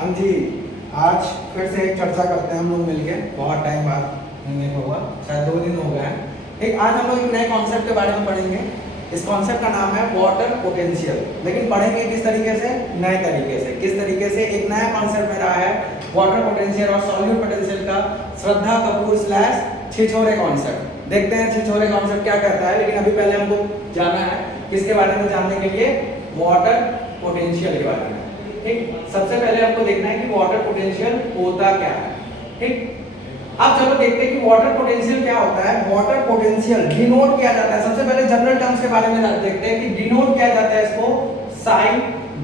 हम जी आज फिर से एक चर्चा करते हैं हम लोग मिलके, बहुत टाइम बाद मिलने को हुआ, शायद 2 दिन हो गए हैं। आज हम लोग एक नए कॉन्सेप्ट के बारे में पढ़ेंगे। इस कॉन्सेप्ट का नाम है वाटर पोटेंशियल। लेकिन पढ़ेंगे किस तरीके से? नए तरीके से। किस तरीके से? एक नया कॉन्सेप्ट मेरा है वाटर पोटेंशियल और सॉल्यूट पोटेंशियल का, श्रद्धा कपूर स्लैश छिछोरे कॉन्सेप्ट। देखते हैं छिछोरे कॉन्सेप्ट क्या कहता है। लेकिन अभी पहले हमको जाना है किसके बारे में? जानने के लिए वाटर पोटेंशियल के बारे में। ठीक, सबसे पहले हमको देखना है कि वाटर पोटेंशियल होता क्या है। ठीक, अब चलो देखते हैं कि वाटर पोटेंशियल क्या होता है। वाटर पोटेंशियल डिनोट किया जाता है, सबसे पहले जनरल टर्म्स के बारे में देखते हैं कि डिनोट किया जाता है इसको साई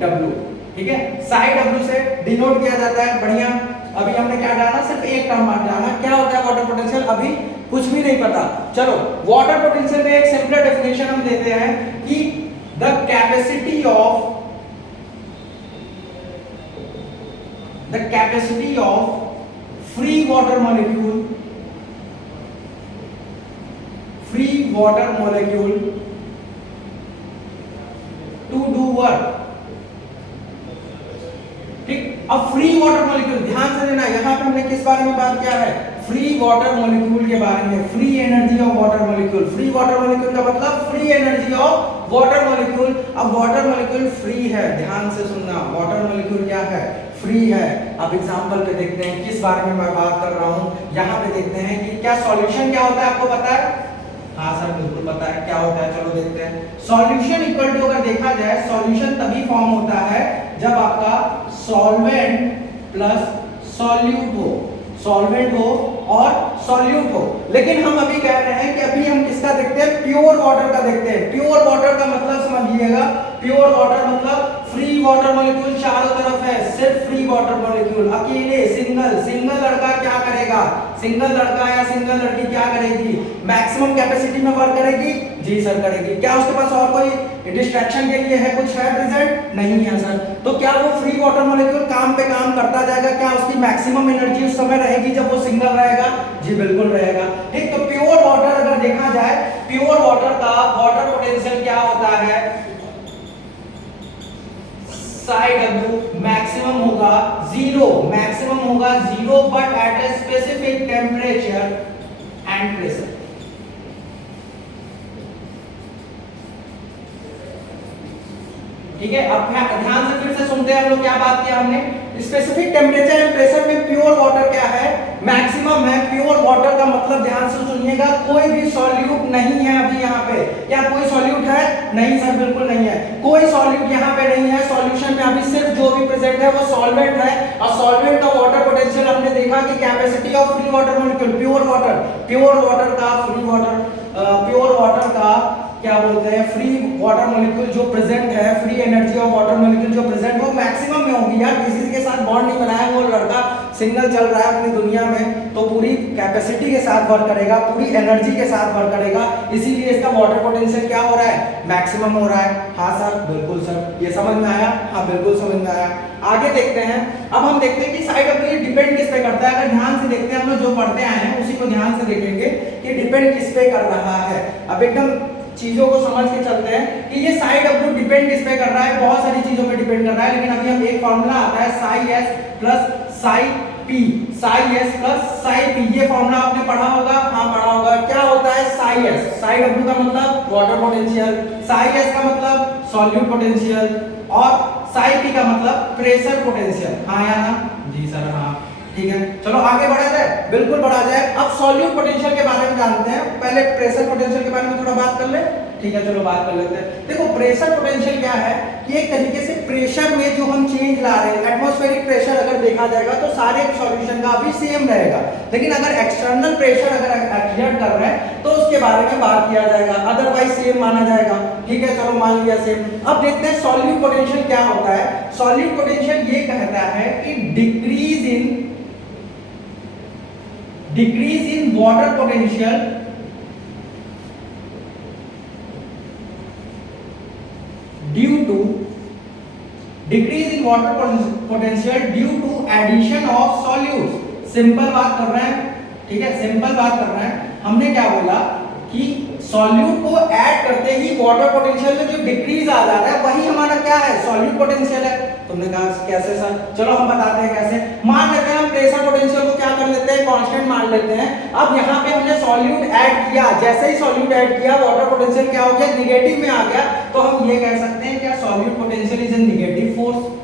डब्ल्यू। ठीक है, साई डब्ल्यू से डिनोट किया जाता है। बढ़िया, अभी हमने क्या जाना? सिर्फ एक टर्म जाना, क्या होता है वाटर पोटेंशियल, अभी कुछ भी नहीं पता। चलो, वाटर पोटेंशियल में एक सिंपल डेफिनेशन हम देते हैं कि the capacity of free water molecule to do work। ठीक, अब फ्री वाटर मॉलिक्यूल ध्यान से देना, यहां पे हमने किस बारे में बात किया है? फ्री वाटर मॉलिक्यूल के बारे में, free energy of water molecule. Free water molecule का मतलब free energy of water molecule. अब वाटर मॉलिक्यूल फ्री है, ध्यान से सुनना, वाटर मॉलिक्यूल क्या है? फ्री है। अब एग्जांपल पे देखते हैं किस बारे में मैं बात कर रहा हूं। यहां पे देखते हैं कि क्या सॉल्यूशन क्या होता है, आपको पता है? हाँ सर बिल्कुल पता है क्या होता है। चलो देखते हैं। सॉल्यूशन इक्वल टू, अगर देखा जाए सॉल्यूशन तभी फॉर्म होता है जब आपका सॉल्वेंट प्लस सॉल्यूट हो, सॉल्वेंट हो और सॉल्यूट हो। लेकिन हम अभी कह रहे हैं कि अभी हम किसका देखते हैं? प्योर वाटर का देखते हैं। प्योर वाटर का मतलब समझिएगा, प्योर वाटर मतलब फ्री वाटर मॉलिक्यूल चारों तरफ है, सिर्फ फ्री वाटर मॉलिक्यूल, अकेले सिंगल लड़का क्या करेगा? सिंगल लड़का या सिंगल लड़की क्या करेगी? मैक्सिमम कैपेसिटी में वर्क करेगी। जी सर करेगी। क्या उसके पास और कोई डिस्ट्रैक्शन के लिए है, कुछ है प्रेजेंट? नहीं है सर। तो क्या वो फ्री वाटर मॉलिक्यूल काम पे काम करता जाएगा? क्या उसकी मैक्सिमम एनर्जी उस समय रहेगी जब वो सिंगल रहेगा? जी बिल्कुल रहेगा। ठीक, तो प्योर वाटर अगर देखा जाए, प्योर वाटर का वाटर पोटेंशियल क्या होता है? साई डब्ल्यू मैक्सिमम होगा 0, मैक्सिमम होगा 0 but at a specific temperature and pressure. ठीक है, अब ध्यान से फिर से सुनते हैं हम लोग क्या बात किया हमने। स्पेसिफिक टेम्परेचर एंड प्रेशर में प्योर वाटर क्या है? मैक्सिमम है। प्योर वाटर का मतलब ध्यान से सुनिएगा, कोई भी सॉल्यूट नहीं है अभी यहाँ पे। क्या कोई सॉल्यूट है? नहीं सर बिल्कुल नहीं है, कोई सॉल्यूट यहाँ पे नहीं है। सॉल्यूशन में अभी सिर्फ जो भी प्रेजेंट है वो सॉल्वेंट है। और सॉल्वेंट का वाटर पोटेंशियल हमने देखा कि capacity of free water molecule, pure water का फ्री वाटर, प्योर वाटर का क्या बोलते हैं? फ्री वाटर मॉलिक्यूल जो प्रेजेंट है, free energy of water molecule जो प्रेजेंट वो मैक्सिमम में होगी। यार किसी के साथ बॉन्ड नहीं बनाया, वो लड़का सिंगल चल रहा है अपनी दुनिया में, तो पूरी कैपेसिटी के साथ वर्क करेगा, पूरी एनर्जी के साथ वर्क करेगा। इसीलिए इसका वाटर पोटेंशियल क्या हो रहा है? मैक्सिमम हो रहा है। हाँ सर बिल्कुल सर, ये समझ में आया? हाँ बिल्कुल समझ में आया। आगे देखते हैं। अब हम देखते हैं कि साइड ऑफ डिपेंड किस पे करता है। अगर ध्यान से देखते हैं, हम लोग जो पढ़ते आए हैं उसी को ध्यान से देखेंगे कि डिपेंड किस पे कर रहा है। अब एकदम चीजों को समझ के चलते हैं कि ये साई डब्ल्यू डिपेंड किस पे कर रहा है। बहुत सारी चीजों पे डिपेंड कर रहा है, लेकिन अभी हम एक फार्मूला आता है Sai S plus psi P, Sai S plus psi P. ये फार्मूला आपने पढ़ा होगा? हाँ पढ़ा होगा। क्या होता है? साई एस, साई डब्ल्यू का मतलब वाटर पोटेंशियल, साई एस का मतलब सॉल्यूट पोटेंशियल और साई पी का मतलब प्रेशर पोटेंशियल। हाँ या ना? जी सर हाँ। ठीक है, चलो आगे बढ़ा जाए। बिल्कुल बढ़ा जाए। अब सॉल्यूट पोटेंशियल के बारे में जानते हैं। पहले प्रेशर पोटेंशियल के बारे में थोड़ा बात कर ले। ठीक है चलो बात कर लेते हैं। देखो प्रेशर पोटेंशियल क्या है कि एक तरीके से प्रेशर में जो हम चेंज ला रहे हैं, एटमॉस्फेरिक प्रेशर अगर देखा जाएगा तो सारे सॉल्यूशन का अभी सेम रहेगा। लेकिन अगर एक्सटर्नल प्रेशर अगर एक्सर्ट कर रहे हैं तो उसके बारे में बात किया जाएगा, अदरवाइज सेम माना जाएगा। ठीक है चलो मान लिया सेम। अब देखते हैं सॉल्यूट पोटेंशियल क्या होता है। सॉल्यूट पोटेंशियल ये कहता है कि decrease in water potential due to addition of solutes। Simple बात कर रहे हैं, ठीक है सिंपल बात कर रहे हैं। हमने क्या बोला कि सॉल्यूट को ऐड करते ही वाटर पोटेंशियल में जो डिक्रीज आ जा रहा है वही हमारा क्या है, सॉल्यूट पोटेंशियल है। तुमने कहा कैसे सर, चलो हम बताते हैं कैसे। मान लेते हैं हम प्रेशर पोटेंशियल को क्या कर लेते हैं, कांस्टेंट मान लेते हैं। अब यहाँ पे हमने सॉल्यूट ऐड किया, जैसे ही सॉल्यूट ऐड किया वाटर पोटेंशियल क्या हो गया, निगेटिव में आ गया। तो हम ये कह सकते हैं क्या solute potential is a negative force.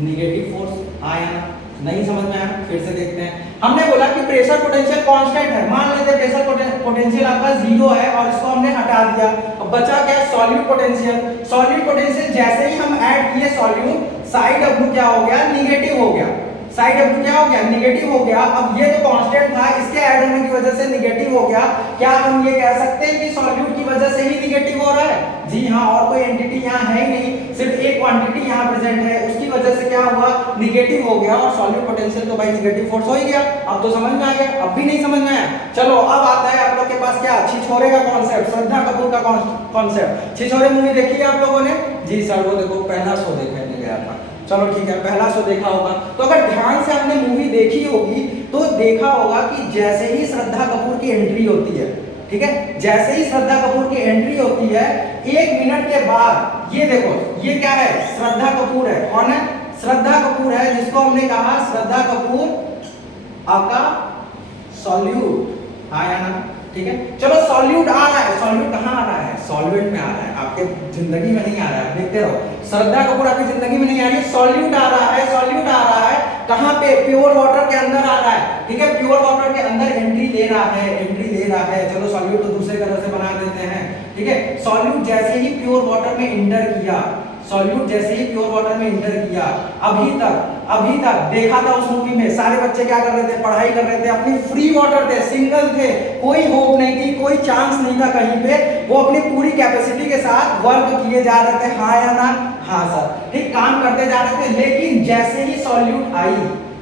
Negative force आया ना, नहीं समझ में आया, फिर से देखते हैं। हमने बोला कि प्रेशर पोटेंशियल कांस्टेंट है, मान लेते हैं प्रेशर पोटेंशियल आपका 0 है और इसको हमने हटा दिया। अब बचा क्या, सॉल्यूट पोटेंशियल। सॉल्यूट पोटेंशियल जैसे ही हम ऐड किए सॉल्यूट, साइड डब्ल्यू क्या हो गया, निगेटिव हो गया। साइड डब्ल्यू क्या हो गया, निगेटिव हो गया। अब ये तो कांस्टेंट था, इसके ऐड होने की वजह से निगेटिव हो गया। क्या हम ये कह सकते हैं कि सॉल्यूट की वजह से ही निगेटिव हो रहा है? जी हाँ, और कोई एंटिटी यहाँ है ही नहीं, सिर्फ एक क्वांटिटी यहाँ प्रेजेंट है, उसकी वजह से क्या हुआ, निगेटिव हो गया। और सॉल्यूट पोटेंशियल तो भाई निगेटिव फोर्स हो ही गया। अब तो समझ में आ गया, अब भी नहीं समझ में आया। चलो अब आता है आप लोग के पास क्या, छिछोरे का कॉन्सेप्ट, श्रद्धा कपूर का कॉन्सेप्ट। छिछोरे मूवी देखी है आप लोगों ने? जी सर, वो देखो पहला शो देखने गया था। चलो ठीक है, पहला शो देखा होगा। तो अगर ध्यान से आपने मूवी देखी होगी तो देखा होगा कि जैसे ही श्रद्धा कपूर की एंट्री होती है, ठीक है, जैसे ही श्रद्धा कपूर की एंट्री होती है 1 मिनट के बाद ये देखो, ये क्या है, श्रद्धा कपूर है। कौन है? श्रद्धा कपूर है, जिसको हमने कहा श्रद्धा कपूर आपका सॉल्यूट आया ना, ठीक है। चलो सॉल्यूट आ रहा है, सॉल्यूट कहाँ आ रहा है, सॉल्वेंट में आ रहा है, आपके जिंदगी में नहीं आ रहा है। देखते रहो, श्रद्धा कपूर आपकी जिंदगी में नहीं आ रही है, सॉल्यूट आ रहा है। सॉल्यूट आ रहा है कहाँ पे, प्योर वाटर के अंदर आ रहा है, ठीक है, प्योर वाटर के अंदर एंट्री ले रहा है, एंट्री ले रहा है। चलो सॉल्यूट तो दूसरे कलर से बना देते हैं, ठीक है। सॉल्यूट जैसे ही प्योर वाटर में इंटर किया, सॉल्यूट जैसे ही प्योर वाटर में इंटर किया, अभी तक देखा था उस मूवी में सारे बच्चे क्या कर रहे थे, पढ़ाई कर रहे थे, अपनी फ्री वाटर थे, सिंगल थे, कोई होप नहीं थी, कोई चांस नहीं था कहीं पे। वो अपनी पूरी कैपेसिटी के साथ वर्क किए जा रहे थे, हाँ या ना, हाँ सर, ठीक, काम करते जा रहे थे। लेकिन जैसे ही सॉल्यूट आई,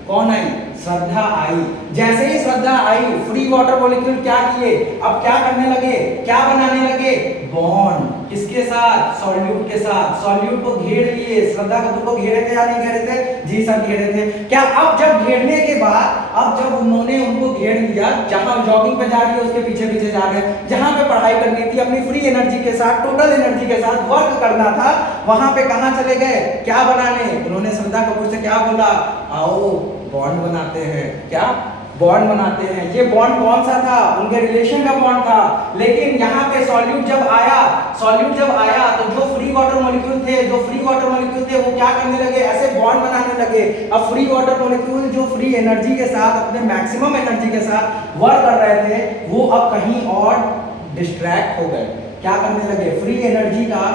कौन आई, श्रद्धा आई। जैसे ही श्रद्धा आई, फ्री वाटर मॉलिक्यूल क्या किए, अब क्या करने लगे, क्या बनाने लगे, बॉन्ड। किसके साथ, सॉल्यूट के साथ। सॉल्यूट को घेर लिए, श्रद्धा कपूर को घेरे थे या नहीं घेरे थे? जी सर घेरे थे। क्या अब जब घेरने के बाद, अब जब उन्होंने उनको घेर लिया, जहां जॉगिंग पे जा रही है उसके पीछे पीछे जा रहे हैं, जहां पे पढ़ाई करनी थी अपनी फ्री एनर्जी के साथ, टोटल एनर्जी के साथ वर्क करना था, वहां पे कहां चले गए, क्या बनाने? उन्होंने श्रद्धा कपूर से क्या बोला, आओ बॉन्ड बनाते हैं। क्या बॉन्ड बनाते हैं? ये बॉन्ड कौन सा था, उनके रिलेशन का बॉन्ड था। लेकिन यहाँ पे सॉल्यूट जब आया तो जो फ्री वाटर मॉलिक्यूल थे वो क्या करने लगे, ऐसे बॉन्ड बनाने लगे। अब फ्री वाटर मॉलिक्यूल जो फ्री एनर्जी के साथ, अपने मैक्सिमम एनर्जी के साथ वर्क कर रहे थे, वो अब कहीं और डिस्ट्रैक्ट हो गए। क्या करने लगे, फ्री एनर्जी का,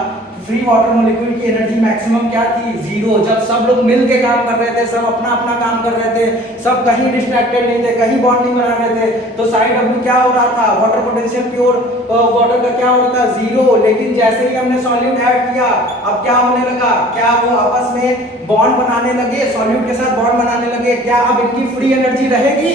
फ्री वाटर मॉलिक्यूल की एनर्जी मैक्सिमम क्या थी, 0। जब सब लोग मिल के काम कर रहे थे, सब अपना अपना काम कर रहे थे, सब कहीं डिस्ट्रैक्टेड नहीं थे, कहीं बॉन्ड नहीं बना रहे थे, तो साइड डब्ल्यू क्या हो रहा था, वाटर पोटेंशियल प्योर वाटर का क्या हो रहा था, 0। लेकिन जैसे ही हमने सॉल्यूट ऐड किया, अब क्या होने लगा, क्या वो आपस में बॉन्ड बनाने लगे, सॉल्यूट के साथ बॉन्ड बनाने लगे। क्या अब इनकी फ्री एनर्जी रहेगी?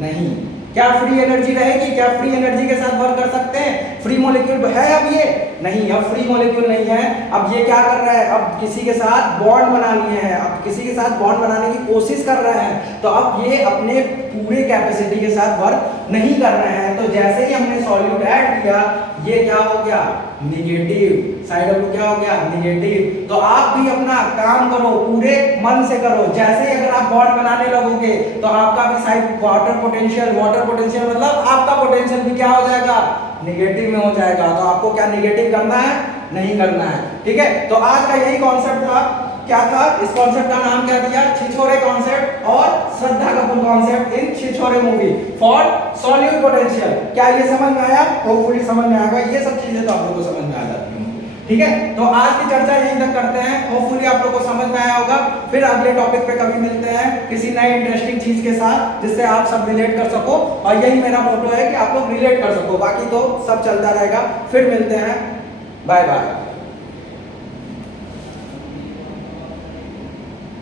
नहीं। क्या फ्री एनर्जी रहेगी? क्या फ्री एनर्जी के साथ वर्क कर सकते हैं? फ्री मॉलिक्यूल है अब ये नहीं, अब फ्री मॉलिक्यूल नहीं है। अब ये क्या कर रहा है, अब किसी के साथ बॉन्ड बना लिए हैं, अब किसी के साथ बॉन्ड बनाने की कोशिश कर रहे हैं, तो अब ये अपने पूरे कैपेसिटी के साथ वर्क नहीं कर रहे हैं। तो जैसे ही हमने सॉल्यूट ऐड किया, ये क्या हो गया, निगेटिव। साइड डब्ल्यू क्या हो गया, निगेटिव। तो आप भी अपना काम करो, पूरे मन से करो। जैसे ही अगर आप बॉन्ड बनाने लगोगे तो आपका भी साइड वाटर पोटेंशियल मतलब आपका पोटेंशियल भी क्या हो जाएगा, निगेटिव में हो जाएगा। तो आपको क्या निगेटिव करना है, नहीं करना है, ठीक है। तो आज का यही कॉन्सेप्ट था। क्या था, इस कॉन्सेप्ट का नाम क्या दिया, छिछोरे कॉन्सेप्ट और Shraddha Kapoor concept in Chhichhore movie for salute potential. क्या ये समझ में आया? होपफुली समझ में आएगा। ये सब चीजें तो आप लोगों को समझ में आ जाती हैं, ठीक है। तो आज की चर्चा यहीं तक करते हैं। होपफुली आप लोगों को समझ में आया होगा। फिर अगले टॉपिक पे कभी मिलते हैं किसी नए इंटरेस्टिंग चीज के साथ, जिससे आप सब रिलेट कर सको। और यही मेरा मोटो है कि आप लोग रिलेट कर सको, बाकी तो सब चलता रहेगा। फिर मिलते हैं, बाय बाय।